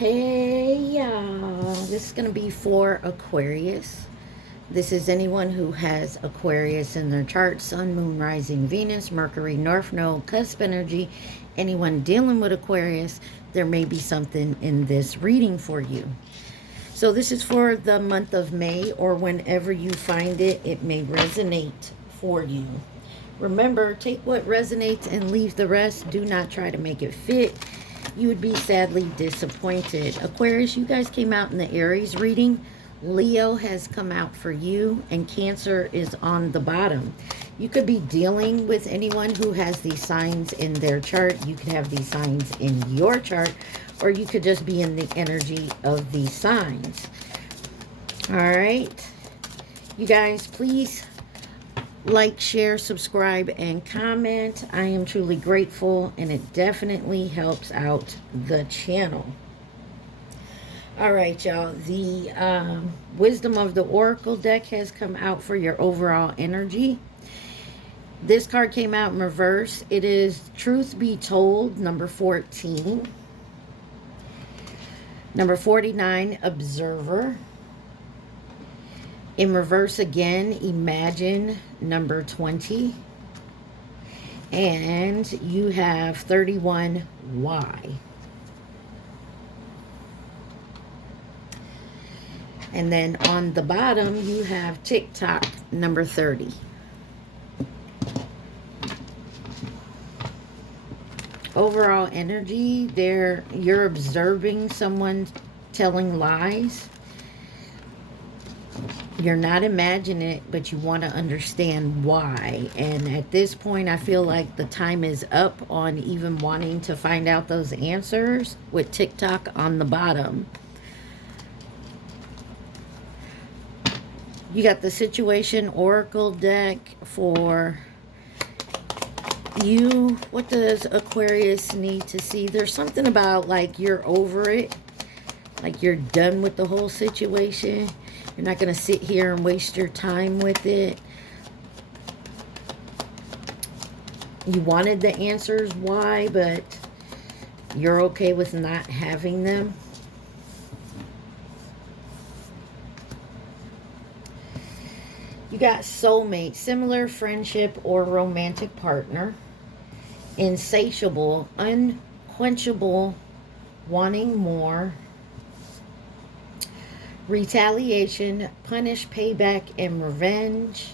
Hey y'all, this is going to be for Aquarius. This is anyone who has Aquarius in their chart: Sun, Moon, Rising, Venus, Mercury, North Node, cusp energy. Anyone dealing with Aquarius, there may be something in this reading for you. So this is for the month of May, or whenever you find it, it may resonate for you. Remember, take what resonates and leave the rest. Do not try to make it fit. You would be sadly disappointed. Aquarius, you guys came out in the Aries reading. Leo has come out for you, and Cancer is on the bottom. You could be dealing with anyone who has these signs in their chart. You could have these signs in your chart, or you could just be in the energy of these signs. All right. You guys, please like, share, subscribe, and comment. I am truly grateful, and it definitely helps out the channel. All right, y'all. The Wisdom of the Oracle deck has come out for your overall energy. This card came out in reverse. It is Truth Be Told, number 14. Number 49, Observer. In reverse again, Imagine, number 20. And you have 31, Why. And then on the bottom, you have TikTok, number 30. Overall energy, there you're observing someone telling lies. You're not imagining it, but you want to understand why. And at this point, I feel like the time is up on even wanting to find out those answers with TikTok on the bottom. You got the Situation Oracle deck for you. What does Aquarius need to see? There's something about like you're over it. Like you're done with the whole situation. You're not going to sit here and waste your time with it. You wanted the answers why, but you're okay with not having them. You got soulmate, similar friendship or romantic partner. Insatiable, unquenchable, wanting more. Retaliation, punish, payback, and revenge.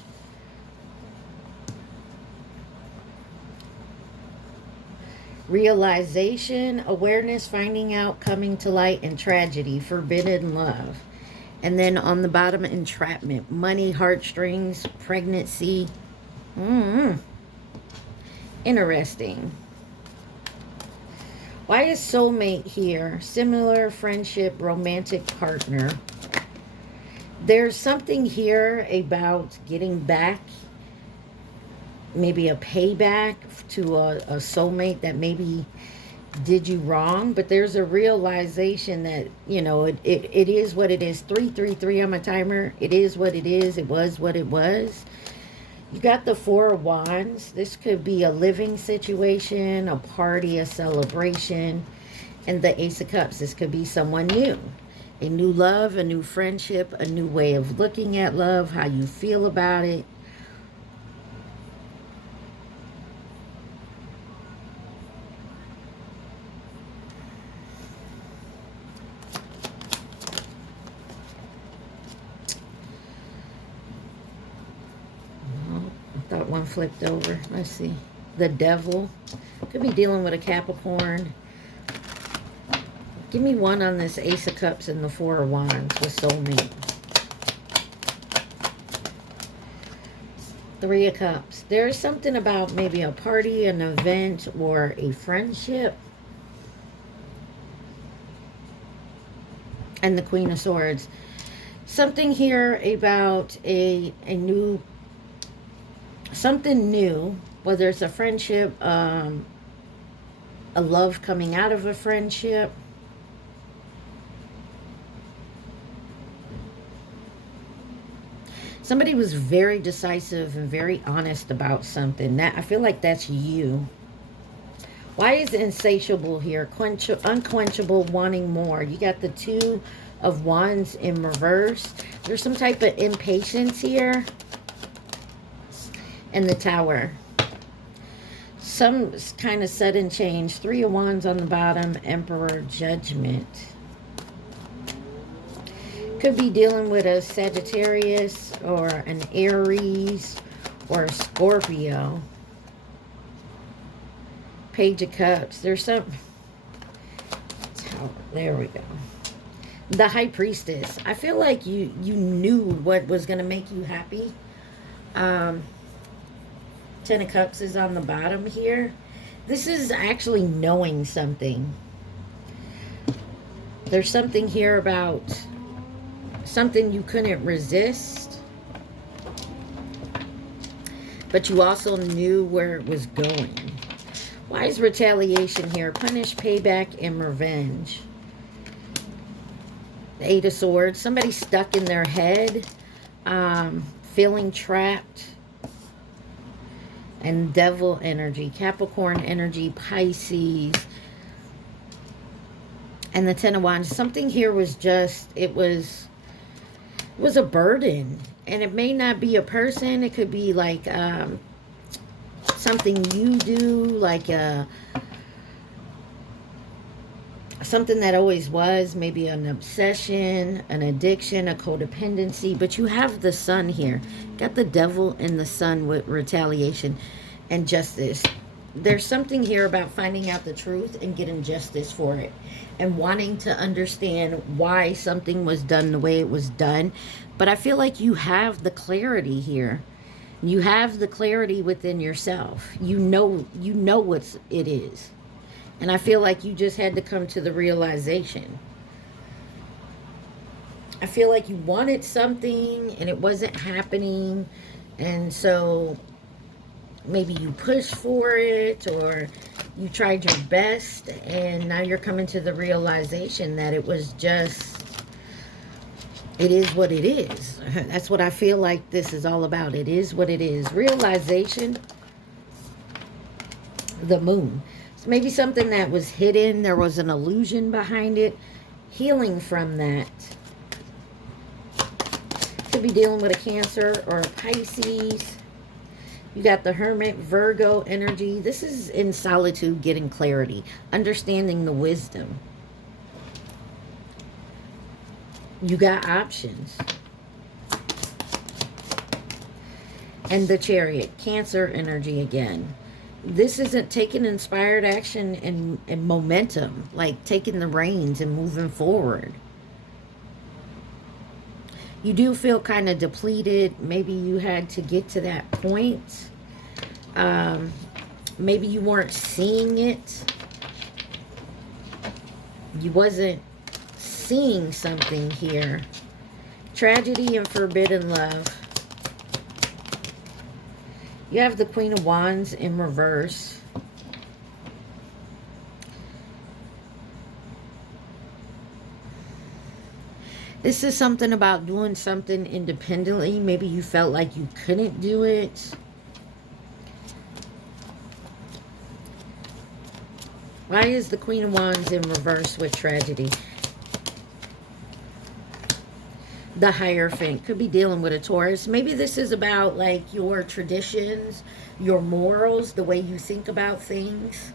Realization, awareness, finding out, coming to light, and tragedy, forbidden love. And then on the bottom, entrapment, money, heartstrings, pregnancy. Interesting. Why is soulmate here? Similar friendship, romantic partner. There's something here about getting back, maybe a payback to a soulmate that maybe did you wrong, but there's a realization that, you know, it is what it is. 333 on my timer. It is what it is. It was what it was. You got the Four of Wands. This could be a living situation, a party, a celebration. And the Ace of Cups. This could be someone new. A new love, a new friendship, a new way of looking at love, how you feel about it. Thought one flipped over. Let's see. The Devil. Could be dealing with a Capricorn. Give me one on this Ace of Cups and the Four of Wands with soulmate. Three of Cups. There's something about maybe a party, an event, or a friendship. And the Queen of Swords. Something here about a new, something new, whether it's a friendship, a love coming out of a friendship. Somebody was very decisive and very honest about something. That I feel like that's you. Why is insatiable here? Unquenchable, wanting more. You got the Two of Wands in reverse. There's some type of impatience here. And the Tower. Some kind of sudden change. Three of Wands on the bottom. Emperor, Judgment. Could be dealing with a Sagittarius or an Aries or a Scorpio. Page of Cups. There's some... There we go. The High Priestess. I feel like you knew what was going to make you happy. Ten of Cups is on the bottom here. This is actually knowing something. There's something here about something you couldn't resist. But you also knew where it was going. Why is retaliation here? Punish, payback, and revenge. The Eight of Swords. Somebody stuck in their head. Feeling trapped. And Devil energy. Capricorn energy. Pisces. And the Ten of Wands. Something here was just... It was a burden. And it may not be a person. It could be like... something you do, like something that always was, maybe an obsession, an addiction, a codependency. But you have the Sun here. Got the Devil and the Sun with retaliation and justice. There's something here about finding out the truth and getting justice for it. And wanting to understand why something was done the way it was done. But I feel like you have the clarity here. You have the clarity within yourself. You know what it is. And I feel like you just had to come to the realization. I feel like you wanted something and it wasn't happening. And so maybe you pushed for it or you tried your best. And now you're coming to the realization that it was just... It is what it is. That's what I feel like this is all about. It is what it is. Realization. The Moon. So maybe something that was hidden. There was an illusion behind it. Healing from that. Could be dealing with a Cancer or a Pisces. You got the Hermit, Virgo energy. This is in solitude, getting clarity. Understanding the wisdom. You got options. And the Chariot, Cancer energy again. This isn't taking inspired action and momentum, like taking the reins and moving forward. You do feel kind of depleted. Maybe you had to get to that point. Maybe you weren't seeing it. You wasn't seeing something here. Tragedy and forbidden love. You have the Queen of Wands in reverse. This is something about doing something independently. Maybe you felt like you couldn't do it. Why is the Queen of Wands in reverse with tragedy? The Hierophant. Could be dealing with a Taurus. Maybe this is about like your traditions, your morals, the way you think about things.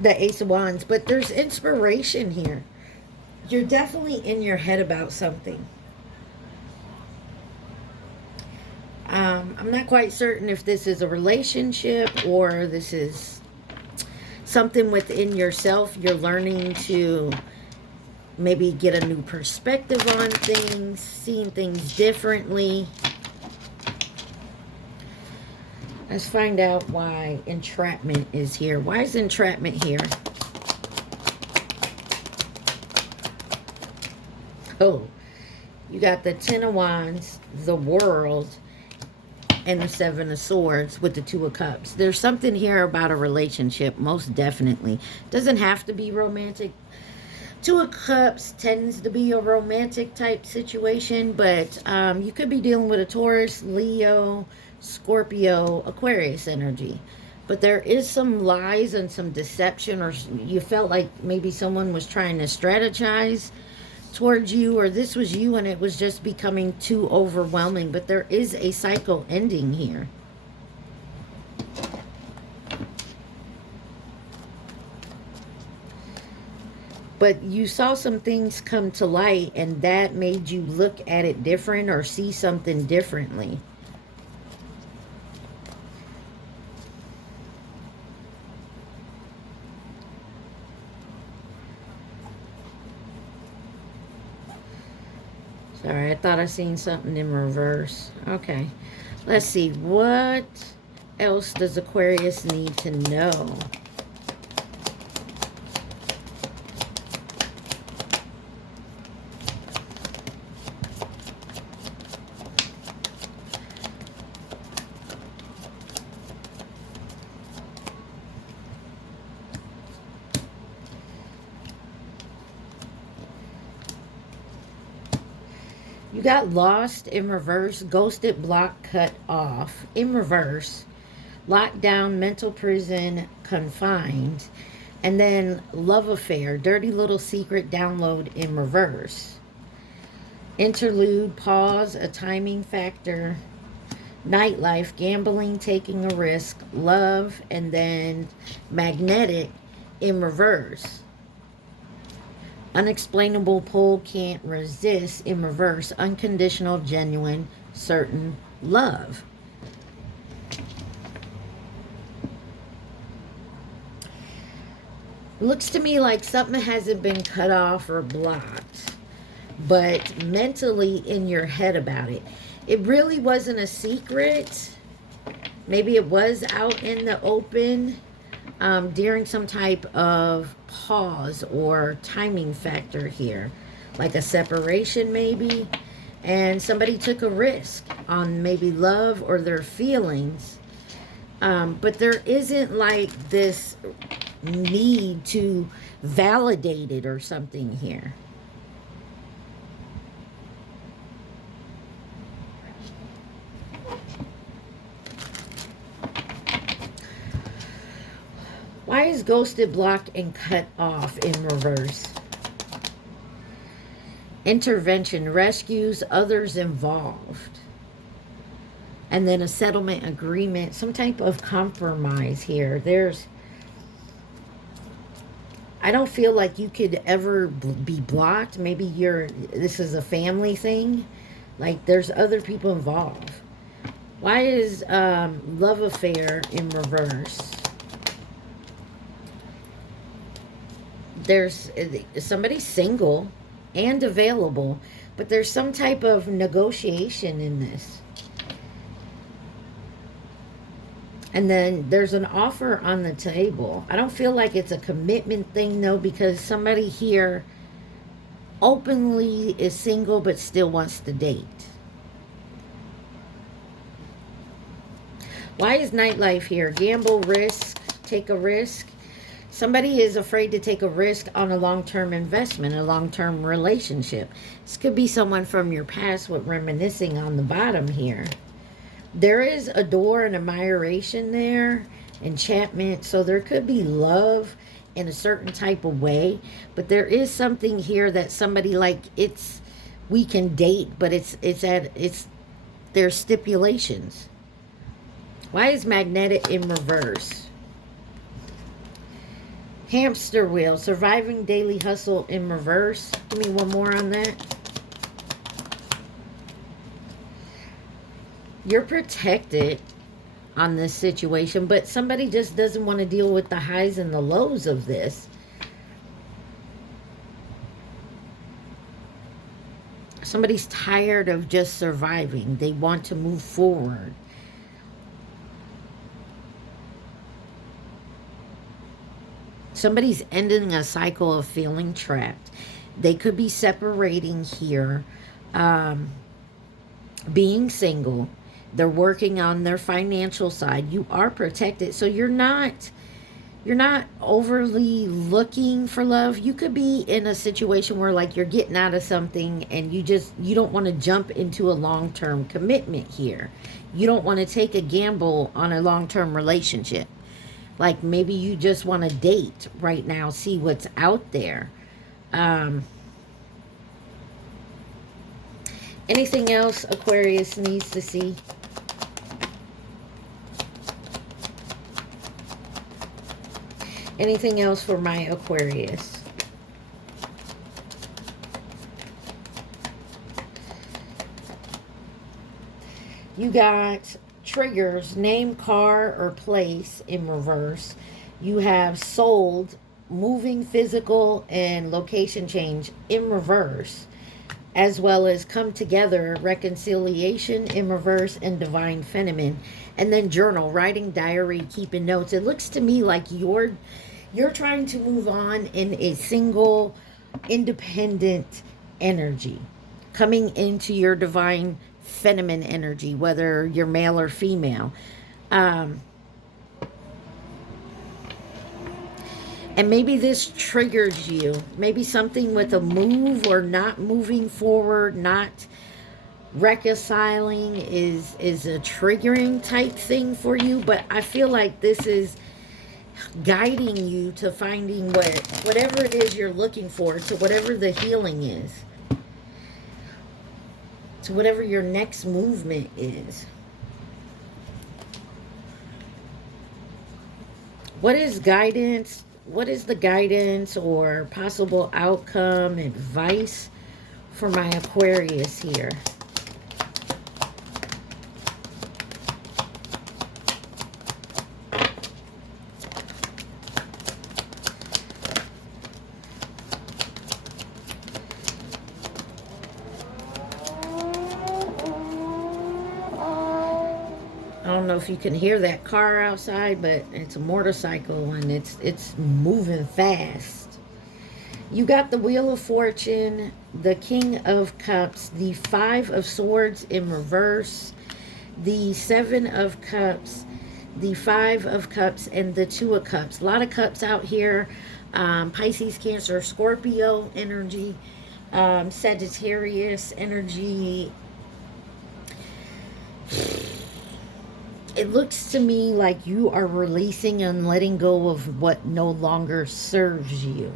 The Ace of Wands. But there's inspiration here. You're definitely in your head about something. I'm not quite certain if this is a relationship or this is something within yourself. You're learning to maybe get a new perspective on things, seeing things differently. Let's find out why entrapment is here. Why is entrapment here? Oh, you got the Ten of Wands, the World, and the Seven of Swords with the Two of Cups. There's something here about a relationship, most definitely. Doesn't have to be romantic. Two of Cups tends to be a romantic type situation, but you could be dealing with a Taurus, Leo, Scorpio, Aquarius energy. But there is some lies and some deception, or you felt like maybe someone was trying to strategize towards you, or this was you and it was just becoming too overwhelming. But there is a cycle ending here. But you saw some things come to light and that made you look at it different or see something differently. Sorry, I thought I seen something in reverse. Okay, let's see. What else does Aquarius need to know? You got lost in reverse, ghosted, blocked, cut off in reverse, locked down, mental prison, confined, and then love affair, dirty little secret download in reverse. Interlude, pause, a timing factor, nightlife, gambling, taking a risk, love, and then magnetic in reverse. Unexplainable pull, can't resist in reverse, unconditional, genuine, certain love. Looks to me like something hasn't been cut off or blocked, but mentally in your head about it. It really wasn't a secret. Maybe it was out in the open during some type of pause or timing factor here, like a separation maybe, and somebody took a risk on maybe love or their feelings, but there isn't like this need to validate it or something here. Why is ghosted, blocked, and cut off in reverse? Intervention, rescues, others involved. And then a settlement agreement, some type of compromise here. I don't feel like you could ever be blocked. Maybe this is a family thing. Like there's other people involved. Why is love affair in reverse? There's somebody single and available, but there's some type of negotiation in this. And then there's an offer on the table. I don't feel like it's a commitment thing though, because somebody here openly is single but still wants to date. Why is nightlife here? Gamble, risk, take a risk. Somebody is afraid to take a risk on a long-term investment, a long-term relationship. This could be someone from your past with reminiscing on the bottom here. There is a door and admiration there, enchantment. So there could be love in a certain type of way. But there is something here that somebody like, we can date, but there's stipulations. Why is magnetic in reverse? Hamster wheel, surviving daily hustle in reverse. Give me one more on that. You're protected on this situation, but somebody just doesn't want to deal with the highs and the lows of this. Somebody's tired of just surviving. They want to move forward. Somebody's ending a cycle of feeling trapped. They could be separating here, being single. They're working on their financial side. You are protected. So you're not you're not overly looking for love. You could be in a situation where like you're getting out of something and you don't want to jump into a long-term commitment here. You don't want to take a gamble on a long-term relationship. Like maybe you just want to date right now, see what's out there. Anything else Aquarius needs to see? Anything else for my Aquarius? You got triggers, name, car, or place in reverse. You have sold, moving, physical, and location change in reverse. As well as come together, reconciliation in reverse, and divine feminine. And then journal, writing, diary, keeping notes. It looks to me like you're trying to move on in a single, independent energy, coming into your divine feminine energy, whether you're male or female. And maybe this triggers you. Maybe something with a move or not moving forward, not reconciling is a triggering type thing for you. But I feel like this is guiding you to finding whatever it is you're looking for, to whatever the healing is, to whatever your next movement is. What is guidance? What is the guidance or possible outcome, advice for my Aquarius here? I don't know if you can hear that car outside, but it's a motorcycle and it's moving fast. You got the Wheel of Fortune, the King of Cups, the Five of Swords in reverse, the Seven of Cups, the Five of Cups, and the Two of Cups. A lot of cups out here. Pisces, Cancer, Scorpio energy, Sagittarius energy. It looks to me like you are releasing and letting go of what no longer serves you.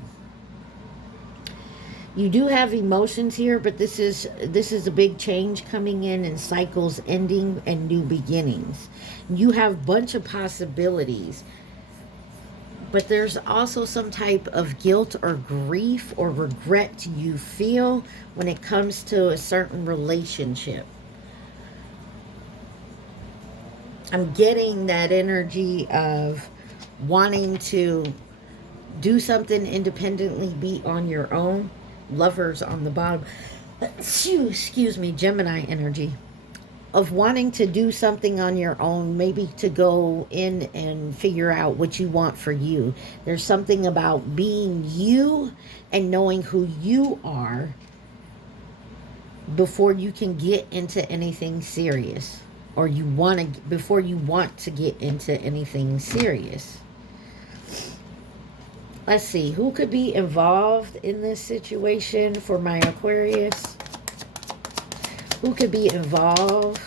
You do have emotions here, but this is a big change coming in and cycles ending and new beginnings. You have a bunch of possibilities, but there's also some type of guilt or grief or regret you feel when it comes to a certain relationship. I'm getting that energy of wanting to do something independently, be on your own. Lovers on the bottom. Excuse me, Gemini energy. Of wanting to do something on your own, maybe to go in and figure out what you want for you. There's something about being you and knowing who you are before you can get into anything serious. Or before you want to get into anything serious. Let's see, who could be involved in this situation for my Aquarius? Who could be involved?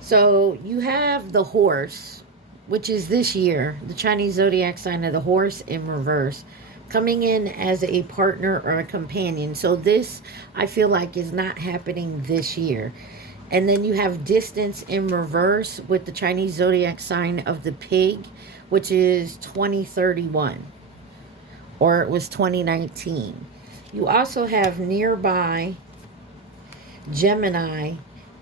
So you have the horse, which is this year, the Chinese zodiac sign of the horse in reverse, coming in as a partner or a companion. So this, I feel like, is not happening this year. And then you have distance in reverse with the Chinese zodiac sign of the pig, which is 2031. Or it was 2019. You also have nearby Gemini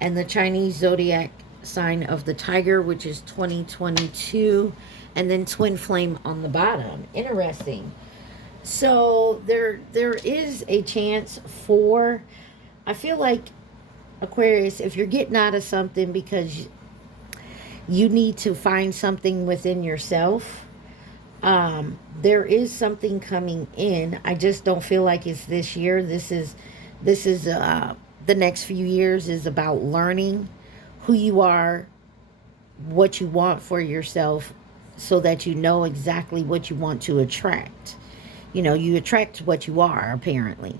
and the Chinese zodiac sign of the tiger, which is 2022. And then twin flame on the bottom. Interesting. So there is a chance for, I feel like, Aquarius, if you're getting out of something because you need to find something within yourself, there is something coming in. I just don't feel like it's this year. This is the next few years is about learning who you are, what you want for yourself, so that you know exactly what you want to attract. You know, you attract what you are, apparently.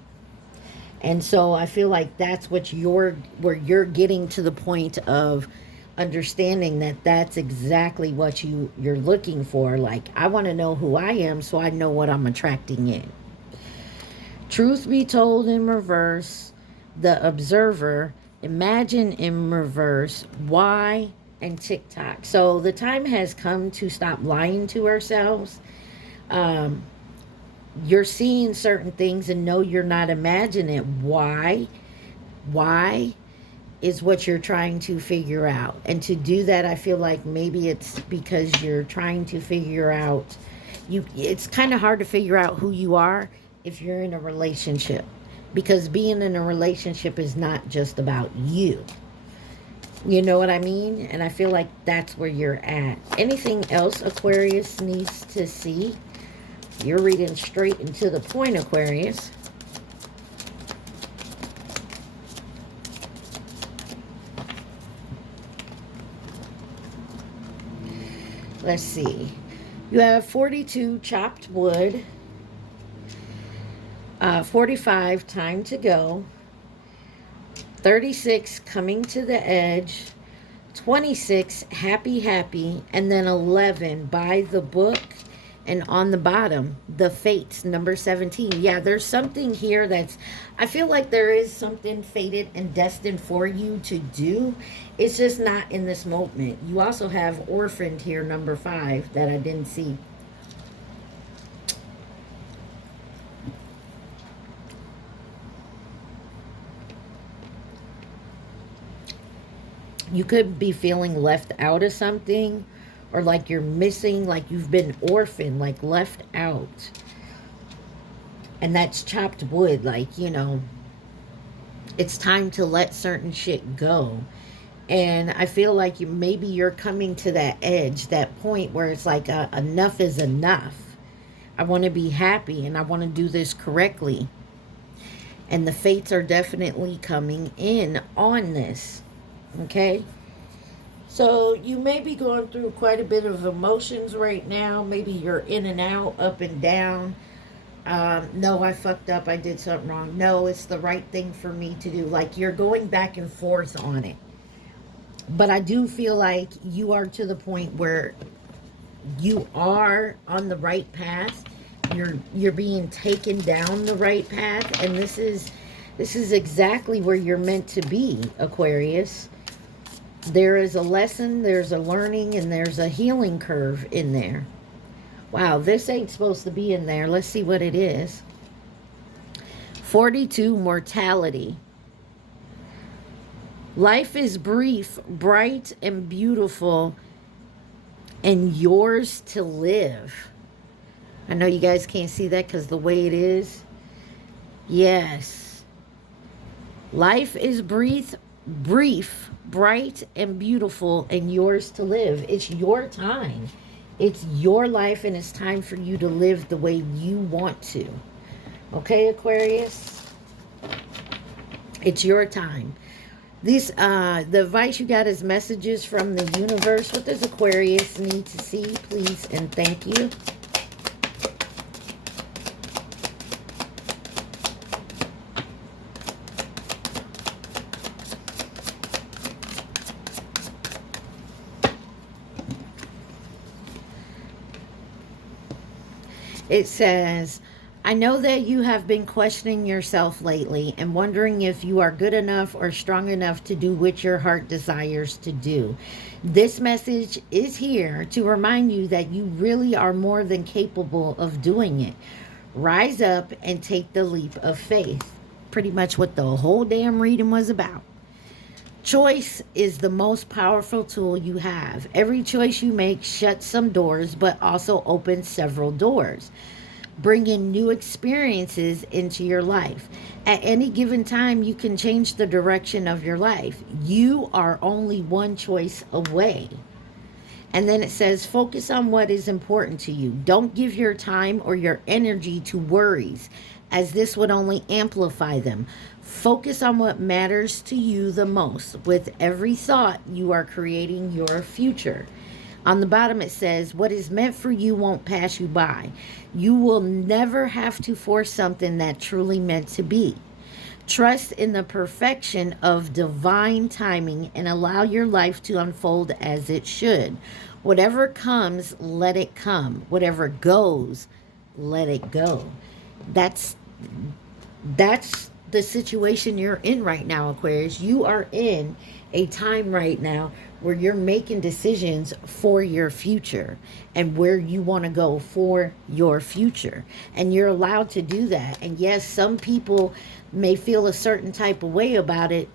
And so I feel like that's where you're getting to the point of understanding that that's exactly what you're looking for. Like, I want to know who I am so I know what I'm attracting in. Truth be told in reverse, the observer, imagine in reverse, why, and TikTok. So the time has come to stop lying to ourselves. You're seeing certain things and know you're not imagining it. Why is what you're trying to figure out. And to do that, I feel like maybe it's because you're trying to figure out, it's kind of hard to figure out who you are if you're in a relationship, because being in a relationship is not just about you. You know what I mean? And I feel like that's where you're at. Anything else Aquarius needs to see? You're reading straight and to the point, Aquarius. Let's see. You have 42 chopped wood. 45 time to go. 36 coming to the edge. 26 happy. And then 11 by the book. And on the bottom, the fates, number 17. Yeah, there's something here that's, I feel like there is something fated and destined for you to do. It's just not in this moment. You also have orphaned here, number 5, that I didn't see. You could be feeling left out of something, or like you're missing, like you've been orphaned, like left out. And that's chopped wood, like, you know, it's time to let certain shit go. And I feel like maybe you're coming to that edge, that point where it's like enough is enough. I want to be happy and I want to do this correctly. And the fates are definitely coming in on this. Okay? So you may be going through quite a bit of emotions right now. Maybe you're in and out, up and down. No, I fucked up. I did something wrong. No, it's the right thing for me to do. Like, you're going back and forth on it. But I do feel like you are to the point where you are on the right path. You're being taken down the right path. And this is exactly where you're meant to be, Aquarius. There is a lesson, there's a learning, and there's a healing curve in there. Wow, this ain't supposed to be in there. Let's see what it is. 42, mortality. Life is brief, bright, and beautiful, and yours to live. I know you guys can't see that because the way it is. Yes. Life is brief, bright, and beautiful, and yours to live. It's your time. It's your life, and it's time for you to live the way you want to. Okay, Aquarius? It's your time. These, the advice you got is messages from the universe. What does Aquarius need to see, please, and thank you? It says, I know that you have been questioning yourself lately and wondering if you are good enough or strong enough to do what your heart desires to do. This message is here to remind you that you really are more than capable of doing it. Rise up and take the leap of faith. Pretty much what the whole damn reading was about. Choice is the most powerful tool you have. Every choice you make shuts some doors, but also opens several doors, bringing new experiences into your life. At any given time, you can change the direction of your life. You are only one choice away. And then it says, focus on what is important to you. Don't give your time or your energy to worries. as this would only amplify them. Focus on what matters to you the most. With every thought, you are creating your future. On the bottom it says, what is meant for you won't pass you by. You will never have to force something that truly meant to be. Trust in the perfection of divine timing and allow your life to unfold as it should. Whatever comes, let it come. Whatever goes, let it go. That's the situation you're in right now, Aquarius. You are in a time right now where you're making decisions for your future and where you want to go for your future. And you're allowed to do that. And yes, some people may feel a certain type of way about it,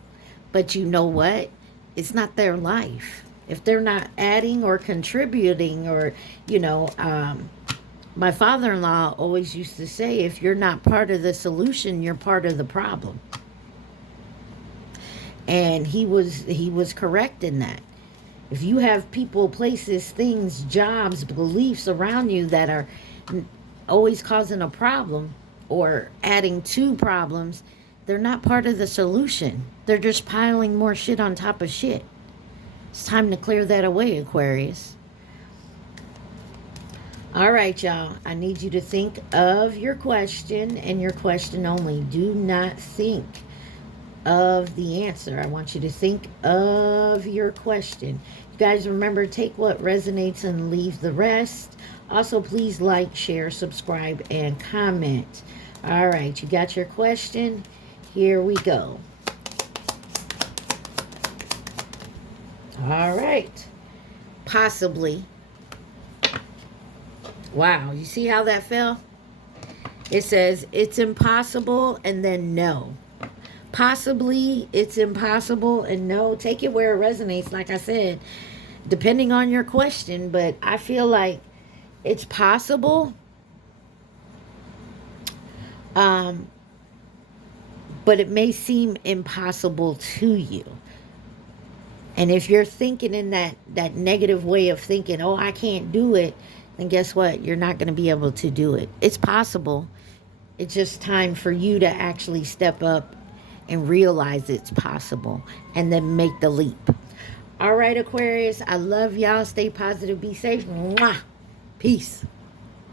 but you know what? It's not their life. If they're not adding or contributing, or, my father-in-law always used to say, if you're not part of the solution, you're part of the problem. And he was correct in that. If you have people, places, things, jobs, beliefs around you that are always causing a problem or adding to problems, they're not part of the solution. They're just piling more shit on top of shit. It's time to clear that away, Aquarius. All right, y'all. I need you to think of your question and your question only. Do not think of the answer. I want you to think of your question. You guys remember, take what resonates and leave the rest. Also, please like, share, subscribe, and comment. All right, you got your question? Here we go. All right. Possibly. Wow, you see how that fell? It says it's impossible and then no. Possibly, it's impossible and no. Take it where it resonates, like I said, depending on your question. But I feel like it's possible. But it may seem impossible to you. And if you're thinking in that negative way of thinking, oh, I can't do it, then guess what? You're not going to be able to do it. It's possible. It's just time for you to actually step up and realize it's possible and then make the leap. All right, Aquarius, I love y'all. Stay positive. Be safe. Mwah. Peace.